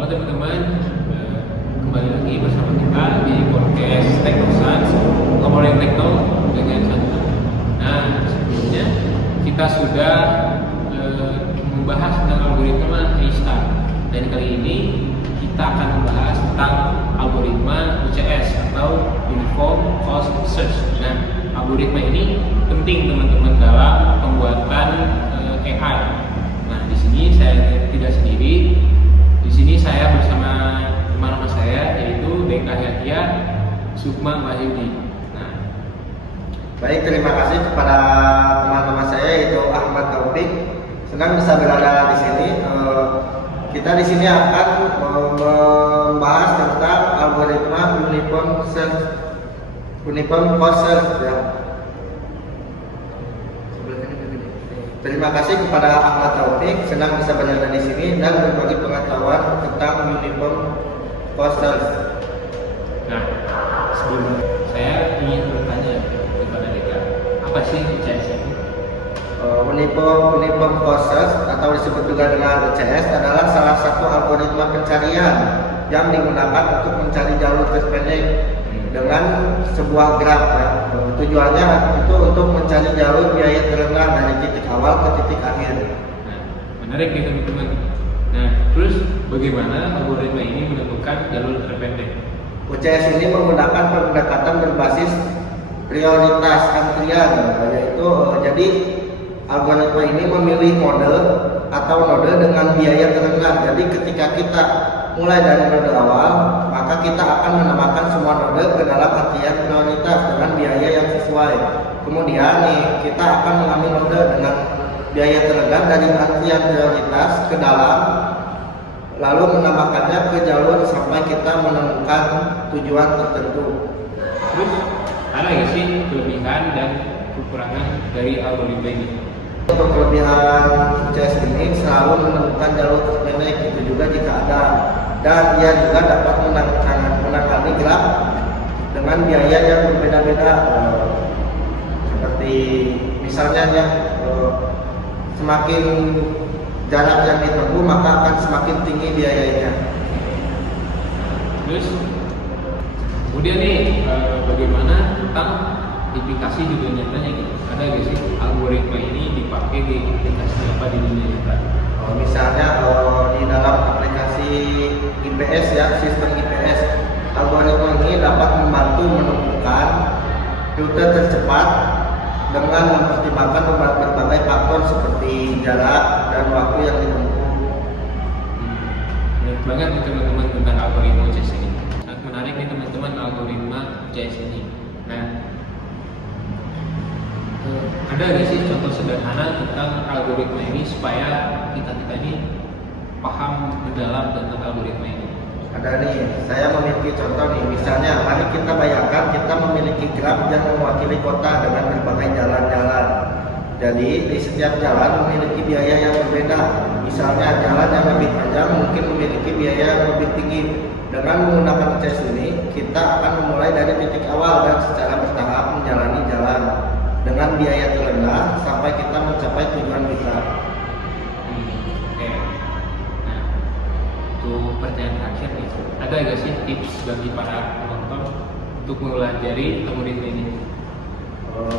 Halo teman-teman, kembali lagi bersama kita di podcast Teknoscience, ngomongin tekno dengan santai. Nah, sebelumnya kita sudah membahas tentang algoritma Einstein, dan kali ini kita akan membahas tentang algoritma UCS atau Uniform Cost Search. Nah, algoritma ini penting teman-teman dalam pembuatan AI. Nah, di sini saya tidak sendiri. Di sini saya bersama teman-teman saya, yaitu Beka Yahya, Sukma Wahyudi. Nah, baik, terima kasih kepada teman-teman saya yaitu Ahmad Taufik. Senang bisa berada di sini. Kita di sini akan membahas tentang algoritma Uniform Cost Search. Ya. Terima kasih kepada Ahmad Taufik, senang bisa berada di sini dan berbagi pengetahuan tentang Uniform Cost Search. Nah, sebelumnya saya ingin bertanya kepada Deka, apa sih UCS ini? Uniform Cost Search atau disebut juga dengan UCS adalah salah satu algoritma pencarian yang digunakan untuk mencari jalur terpendek dengan sebuah graf. Ya. Tujuannya itu untuk mencari jalur biaya terendah dari titik awal ke titik akhir. Nah, menarik nih teman-teman. Nah, terus bagaimana algoritma ini menentukan jalur terpendek? UCS ini menggunakan pendekatan berbasis prioritas antrian, yaitu jadi algoritma ini memilih mode atau node dengan biaya terendah. Jadi ketika kita mulai dari node awal, maka kita akan menambahkan semua node ke dalam antrian prioritas dengan biaya yang sesuai. Kemudian nih kita akan mengambil node dengan biaya terendah dari antrian prioritas ke dalam, lalu menambahkannya ke jalur sampai kita menemukan tujuan tertentu. Terus ada nggak sih kelebihan dan kekurangan dari algoritma ini? Untuk kelebihan UCS ini selalu menemukan jalur terpendek, itu juga jika ada, dan ia juga dapat menangani graf dengan biaya yang berbeda-beda. Seperti misalnya ya, semakin jarak yang ditempuh maka akan semakin tinggi biayanya. Terus kemudian nih bagaimana tentang aplikasi di dunia nyatanya gitu? Ada nggak sih algoritma ini dipakai di aplikasi apa di dunia nyata? Misalnya di dalam aplikasi IPS ya, sistem IPS, algoritma ini dapat membantu menemukan rute tercepat dengan mempertimbangkan berbagai faktor seperti jarak dan waktu yang ditempuh. Menarik banget nih teman-teman tentang algoritma UCS ini. Sangat menarik nih teman-teman algoritma UCS ini. Nah, ada nggak sih contoh sederhana tentang algoritma ini supaya kita ini paham mendalam tentang algoritma ini? Ada nih, saya memiliki contoh nih. Misalnya, mari kita bayangkan kita memiliki graf yang mewakili kota dengan berbagai jalan-jalan. Jadi di setiap jalan memiliki biaya yang berbeda. Misalnya jalan yang lebih panjang mungkin memiliki biaya yang lebih tinggi. Dengan menggunakan UCS ini, kita akan memulai dari titik awal dan secara bertahap menjalani jalan dengan biaya terendah sampai kita mencapai tujuan kita. Oke. Nah, untuk pertanyaan terakhir nih, ada nggak sih tips bagi para penonton untuk mempelajari algoritma ini?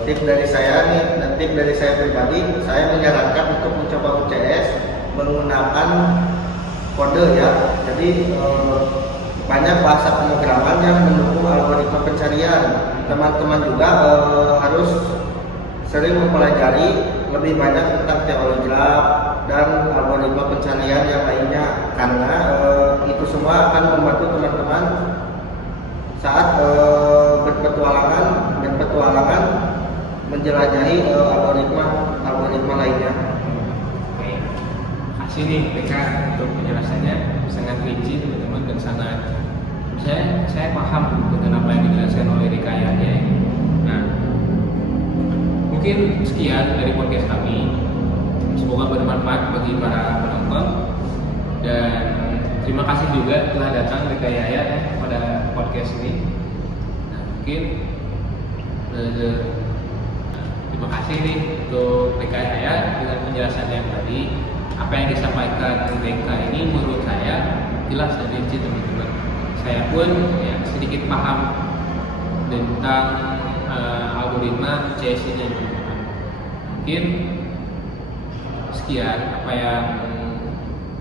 Tips dari saya nih, dan tips dari saya pribadi, saya menyarankan untuk mencoba UCS menggunakan kode ya. Jadi banyak bahasa pemrograman yang mendukung algoritma pencarian. Teman-teman juga harus sering mempelajari lebih banyak tentang teori graf dan algoritma pencarian yang lainnya, karena itu semua akan membantu teman-teman saat berpetualangan menjelajahi algoritma lainnya. Oke, kasih nih PK untuk penjelasannya sangat rinci teman-teman dan sangat saya paham dengan apa yang dijelaskan oleh Deka Yahya. Nah, mungkin sekian dari podcast kami. Semoga bermanfaat bagi para penonton, dan terima kasih juga telah datang Deka Yahya pada podcast ini. Nah, mungkin terima kasih nih untuk Deka Yahya dengan penjelasannya yang tadi. Apa yang disampaikan Deka ini menurut saya mengertilah sedikit teman-teman. Saya pun ya sedikit paham tentang algoritma CS ini teman-teman. Mungkin sekian apa yang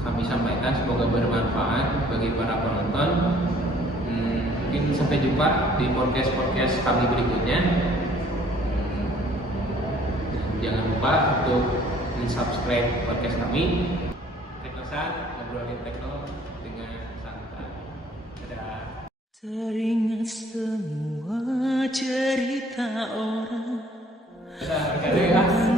kami sampaikan, semoga bermanfaat bagi para penonton. Mungkin sampai jumpa di podcast kami berikutnya. Jangan lupa untuk subscribe podcast kami. Teknosan, ngobrolin tekno dengan santai. Dadah. Teringat semua cerita orang. Dadah.